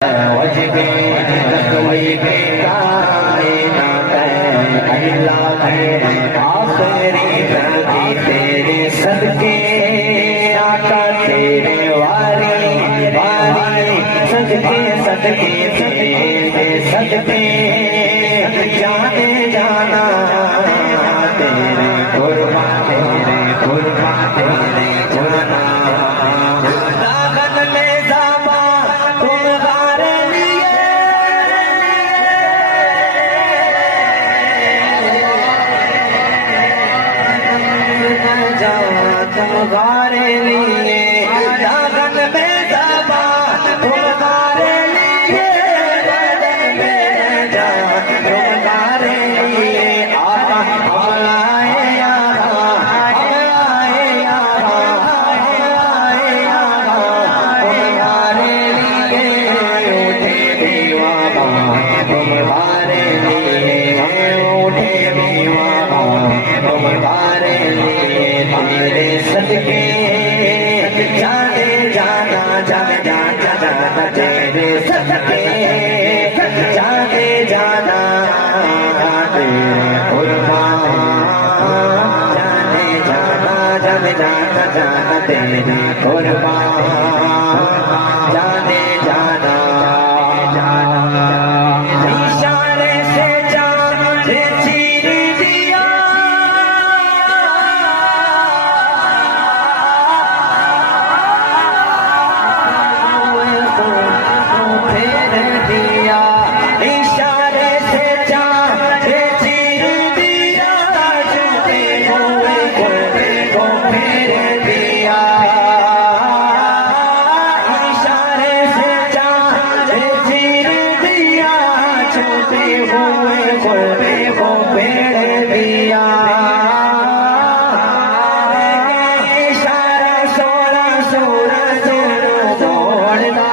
वजबे तकवीबे कायनात अल्लाह है आखिरी नबी तेरे सदके आका तेरे वारी वारी सदके सदके तेरे सदके जाने जाना तेरे कुर्बान तेरे कुर्बान तेरे जाना तुम्हारे लिए लगन में दबा तुम्हारे लिए बदन में जा तुम्हारे लिए आका हम आए यारा तुम्हारे लिए उठे दीवाना तुम्हारे लिए उठे दीवाना तुम्हारे लिए तेरे सदके जाने जाना जाने जाना जाना तेरे सदके जाने जाना तेरे कुर्बान जाने जाना जाने जाना जाना तेरे कुर्बान जाने जाना इशारे से जान चीर दिया इशारे से चाँद चीर दिया झूठे हुए को फेर दिया इशारे से चाँद चीर दिया झूठे हुए को फेर दिया इशारा सोरा सूरज तोड़ना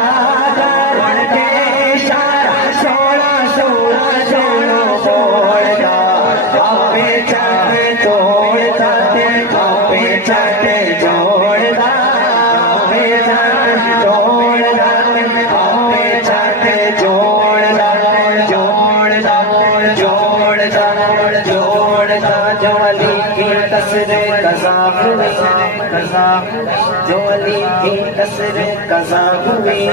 तोड़ता कापे चाटे जोड़दा जोड़दा कापे चाटे जोड़दा जोड़दा जोड़दा जोड़दा जोली की तस्वीर कज़ाब जोली की तस्वीर कज़ाब हुई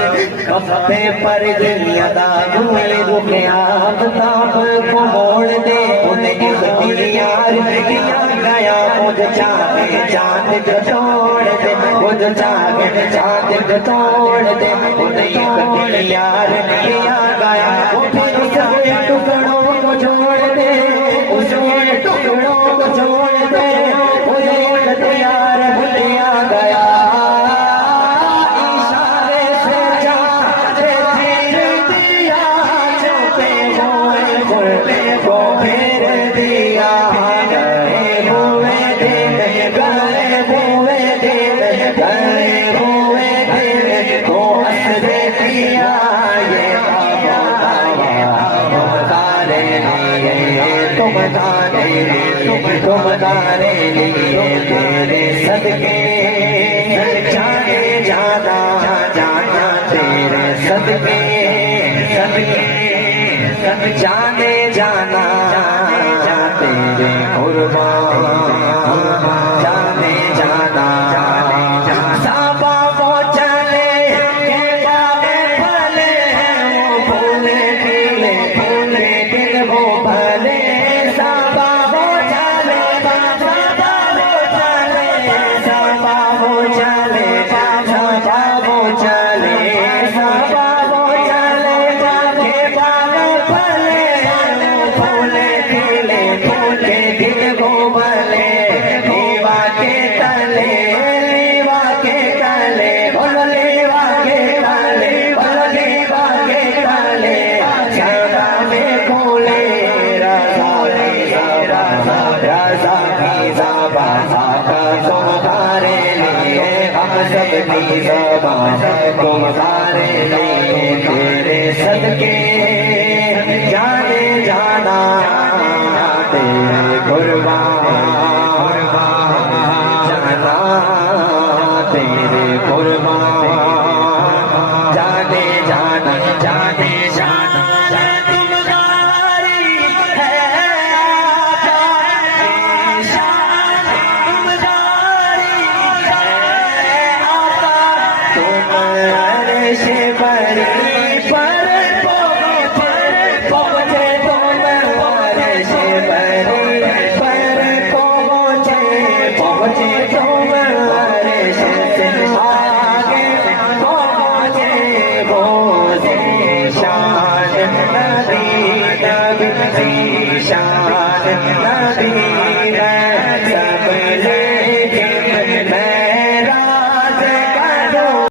कफ़े पर दुनिया हुए रुके आफ़ताब को मोड़ दे उन्हें यार किया गया मुझ चाहे चांद को तोड़ दे मुझ चाहे चांद को तोड़ दे उन्हें यार किया गया फिर उसके टुकड़ों को जोड़ दे उसके टुकड़ों को जोड़ दे मुझे यार भूलिया गया इशारे से चाँद चीर दिया छुपे हुए गुर्बे को फेर दिया तुम्हारे लिए तेरे सदके जाने जाना जाना तेरे सदके सदके जाने जाना तेरे कुर्बान जाने जाना साबा वो चले के बागे भले वो फूले खिले वो भले साबा वो चले तुम्हारे लिए हम सबकी ज़बान तुम्हारे लिए तेरे सदके जाने जाना तेरे कुर्बान जाना तेरे कुर्बान जाने जाने जाना जाने जाना तुम गारी है आका शान तुम गारी है आका तुम अर्श बरी पर पहुंचे तुम अर्श बरी पर पहुंचे तुम अर्श से आगे पहुंचे वो शान नबी नबी शान नबी